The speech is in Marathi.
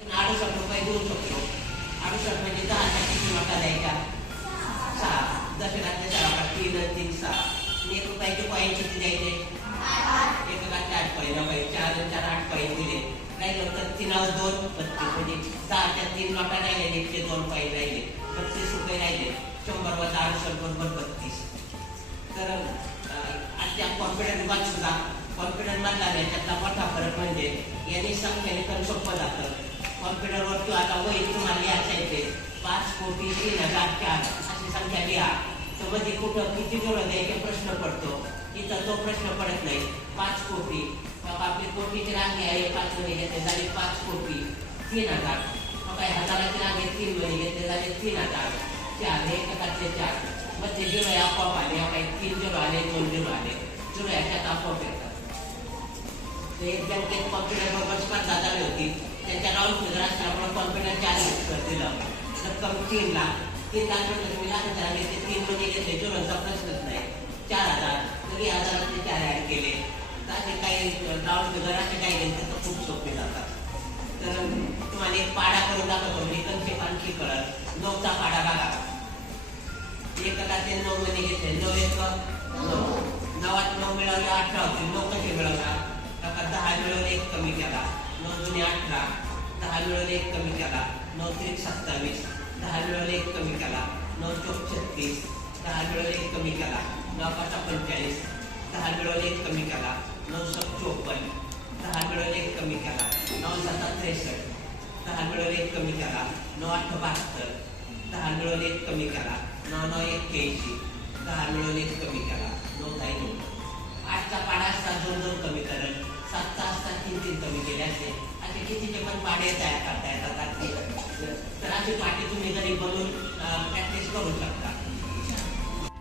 ₹68 देऊ शकतो. 68 म्हणजे 10च्या किती नोटा द्यायच्या? 6. दशकातल्या 4 3 आणि 3 6. आणि ₹1 कॉईन किती द्यायचे? 1 8 कॉईन. 4 आणि 4 8 कॉईन दिले. राहिलं तर 3 2 32 म्हणजे 10च्या 3 नोटा राहिले, 102 कॉईन राहिले, ₹35 राहिले. 100 वजा 68 बरोबर 32. तर त्या कॉन्फिडन्स मध्ये सुद्धा कॉन्फिडन्स मधला याच्यातला मोठा फरक म्हणजे यांनी संख्येने पण सोपं जातं. कॉम्प्युटरवर किंवा आता वही तुम्हाला लिहायचे 5,03,004 अशी संख्या लिहा, तर मध्ये कुठं किती जोडं द्यायचे प्रश्न पडतो. इथं तो प्रश्न पडत नाही. 5 कोटी, आपली कोटीची रांगी आहे 5 मध्ये घेतले झाले 5,03,000. काही हजाराची रांगे 3 मध्ये घेतले झाले 3,000. 4 1 4 मध्ये झिरो आपोआप आले. काही 3 झिरो आले, 2 झिरो आले. झिरो याच्यात आपोआप येतात. बँकेत कॉम्प्युटर बरोबर स्पर्धा झाली होती. त्यांच्या राऊंड फिगर असल्यामुळे कॉम्प्युटर 4 दिलं. रक्कम 3 लाख. 3 लाख म्हणजे तुम्ही लाख झाले ते 3 मध्ये घेतले. झिरोचा प्रश्नच नाही. 4,000 तरी 1,000 4 ऍड केले. असे काही राऊंड फिगर असे काही घेतले तर खूप सोपे जातात. तर तुम्हाला एक पाडा करून दाखवतो म्हणजे कन्सेप्ट आणखी कळत. 9चा पाडा बघा. 1 ते 9 मध्ये घेतले. 9 1 9. 9 9 मिळवले 18 होते. 9 कसे मिळवणार? 10 मिळवले 1 कमी केला. 9 दुने 18. 10 मिळवले 1 कमी केला. 9 त्रिक 27. 10 मिळवले 1 कमी केला. 9 चौक 36. 10 मिळवले 1 कमी केला. 9 5 45. 10 मिळवले 1 कमी केला. 9 7 54. 10 मिळवले 1 कमी केला. 9 7 63. 10 मिळवले 1 कमी केला. 9 8 72. 10 मिळवले 1 कमी केला. 9 9 81. 10 मिळवले 1 कमी केला. 9 10 9. 8चा पाडा असता 2 2 कमी करण. 7चा असता 3 3 कमी केले असते. असे कितीचे पण पाडे तयार करता येतात. तर अशी पाटी तुम्ही घरी बनवून प्रॅक्टिस करू शकता.